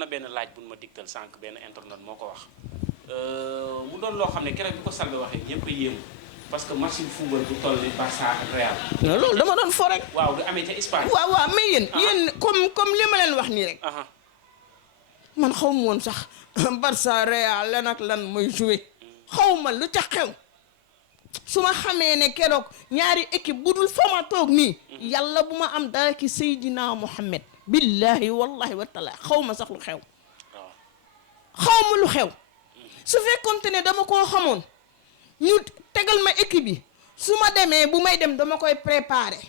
na benn laaj bu ma digtal sànq benn internet moo ko wax mu doon loo xam ne keroog bi ko Selbé waxee ñëpp a yéemu parce que match football bu toll ni Barça ak Real. non loolu dama doon fo rek. waaw du amee ca Espagne. waaw mais yéen comme li ma leen wax nii rek. man xaw ma woon sax Barça Real lan ak lan mooy joué xaw ma lu ca xew su ma xamee ne keroog ñaari équipe bu dul fa ma toog nii. yàlla bu ma am dara ki Seydina Mohamed. billahi wallahi wa taala xaw ma sax lu xew. xaw ma lu xew. su fekkoonte ne dama koo xamoon. ñu tegal ma équipe bi su ma demee bu may dem dama koy préparer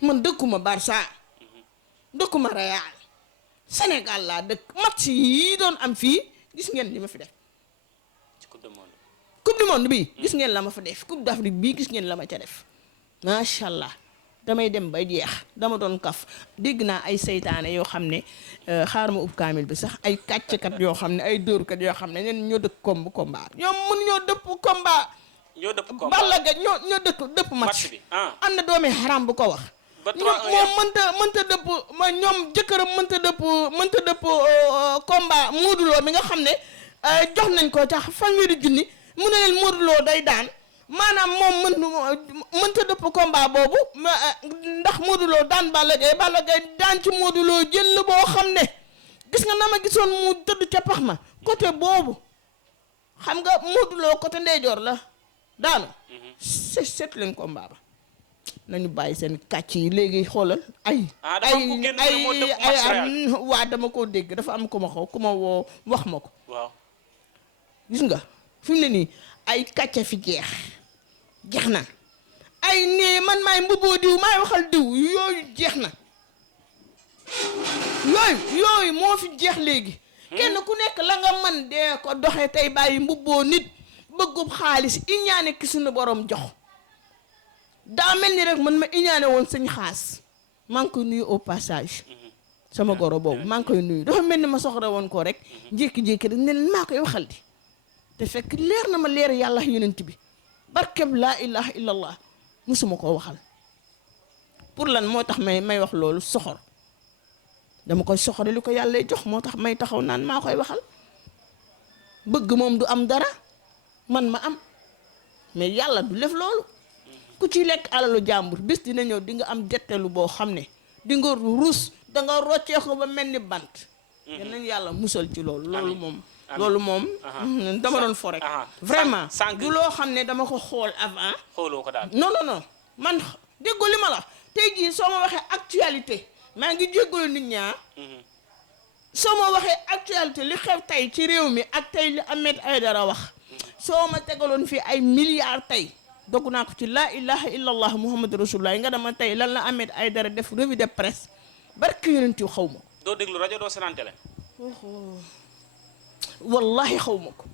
man dëkkuma Barça dëkkuma Real Sénégal laa dëkk match yi doon am fii gis ngeen li ma fi def ci coupe du monde bi gis ngeen la ma fa def coupe d'Afrique bii gis ngeen la ma ca def macha allah damay dem ba jeex dama doon kaf dégg naa ay seytaane yoo xam ne xaar ma ub kaamil bi sax ay kàcckat yoo xam ne ay dóorkat yoo xam ne ñen ñoo dëkk combat ñoom mun ñoo dëpp combat Balla Gaye ñoo dëpp match bi am na doomi xaram bu ko wax moom mënta dëpp ñoom jëkkëram mënta dëpp combat Modou Lo mi nga xam ne jox nañ ko tax fanweeri junni mu ne leen Modou Lo day daan maanaam moom mënta dëpp combat boobu ndax Modou Lo daan Balla Gaye daan ci Modou Lo jël boo xam ne gis nga na ma gisoon mu tëdd ca pax ma côté boobu xam nga Modou Lo côté ndeyjoor la daanu seet leen combat ba nañu bàyyi seen kàcc yi léegi xoolal waa dama koo dégg dafa am ku ma woo wax ma ko waaw gis nga fi mu ne nii ay kàcca fi jeex na ay nee man maay mbubboo diw maay waxal diw yooyu jeex na yooyu moo fi jeex léegi kenn ku nekk la nga man dee ko doxe tey bàyyi mbubboo nit bëggub xaalis iñaane ki suñu borom jox daa mel ni rek man ma iñaane woon sëñ xaas maa ngi koy nuyu au passage sama goro boobu maa ngi koy nuyu dafa mel ni ma soxla woon ko rek jékki-jékki rek ne maa koy waxal di te fekk leer na ma leer yàlla yonent bi barkeb laa ilaha illallah musuma koo waxal pour lan moo tax may wax loolu soxor dama koy soxore li ko yàlla jox moo tax may taxaw naan maa koy waxal bëgg moom du am dara man ma am mais yàlla du def loolu ku ci lekk alalu jàmbur bis dina ñëw di nga am dettelu boo xam ne di nga ruus danga roccee ko ba mel ni bant yal nañ yàlla musal ci loolu moom dama doon fo rek vraiment du loo xam ne dama ko xool avant xooloo ko daal non man déggoo li ma la tey jii soo ma waxee actualité maa ngi jéggalu nit ñaa soo ma waxee actualité li xew tey ci réew mi ak tey li Ahmed Aïdara wax soo ma tegaloon fii ay milliards tey dogg naa ko ci laa ilaha illallah muhammadu rasulullah nga dama tey lan la Ahmed Aïdara def revue de presse barke yonent yi xaw ma ko doo déglu rajo doo seetaan télé wallahi xaw ma ko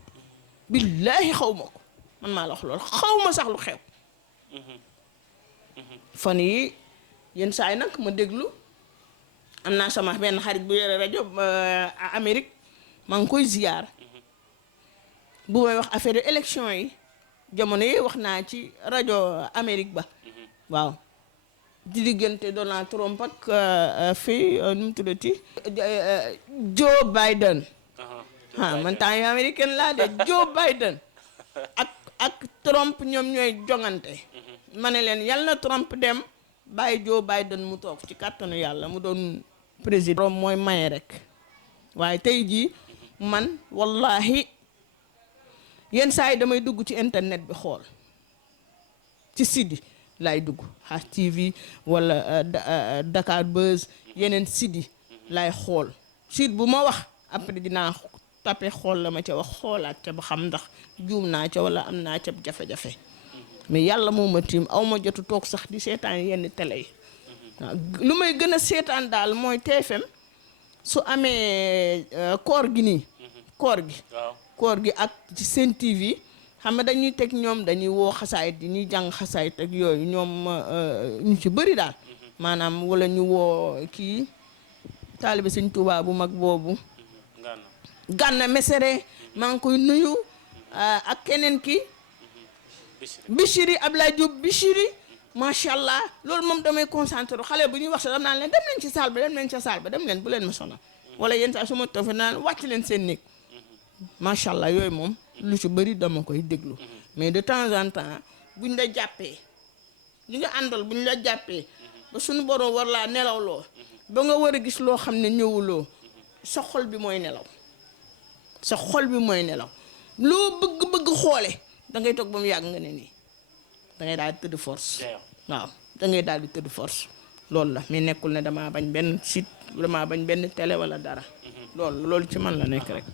billahi xaw ma ko man maa la wax loolu xaw ma sax lu xew fan yi yenn saa yi nag ma déglu am naa sama benn xarit bu yore rajo Amérique maa ngi koy ziyaar bu may wax affaire élection yi jamono yi wax naa ci rajo Amérique ba waaw di diggante Donald Trump ak fii nu mu tuddati Joe Biden man temps yu américaine laa de Joe Biden ak Trump ñoom ñooy jongante ma ne leen yal na Trump dem bàyyi Joe Biden mu toog ci kàttanu yàlla mu doon président mooy maye rek waaye tey jii man wallahi yenn saa yi damay dugg ci internet bi xool ci site laay dugg Xaas TV wala Dakar Buzz yeneen site yi laay xool site bu ma wax après dinaa tapé xool la ma ca wax xoolaat ca ba xam ndax juum naa ca wala am naa ca jafe-jafe mais yàlla moo ma tiim aw ma jotu toog sax di seetaan yenn télé yi waaw lu may gën a seetaan daal mooy TFM su amee koor gi nii koor gi ak ci Sen TV xam nga dañuy teg ñoom dañuy woo xasaayit yi ñuy jàng xasaayit ak yooyu ñoom ñu ci bëri daal maanaam wala ñu woo kii taalibe Sëñ Tuubaa bu mag boobu Gana Messere maa ngi koy nuyu ak keneen ki Bichiri Ablaye Diop Bichiri macha allah loolu moom damay concentré xale bu ñuy wax sax dam naan leen dem leen ci salle ba dem leen ca salle ba dem leen bu leen ma sonal wala yenn saa su ma toog naan wàcc leen seen néeg macha allah yooyu moom lu ci bëri dama koy déglu mais de temps en temps buñ la jàppee li nga àndal buñ la jàppee ba suñu borom war laa nelawloo ba nga war a gis loo xam ne ñëwuloo sa xol bi mooy nelaw sa xol bi mooy nelaw loo bëgg xoole da ngay toog ba mu yàgg nga ne nii da ngay daal di tëdd force waaw da ngay daal di tëdd force loolu la mais nekkul ne damaa bañ benn site damaa bañ benn télé wala dara loolu ci man la nekk rek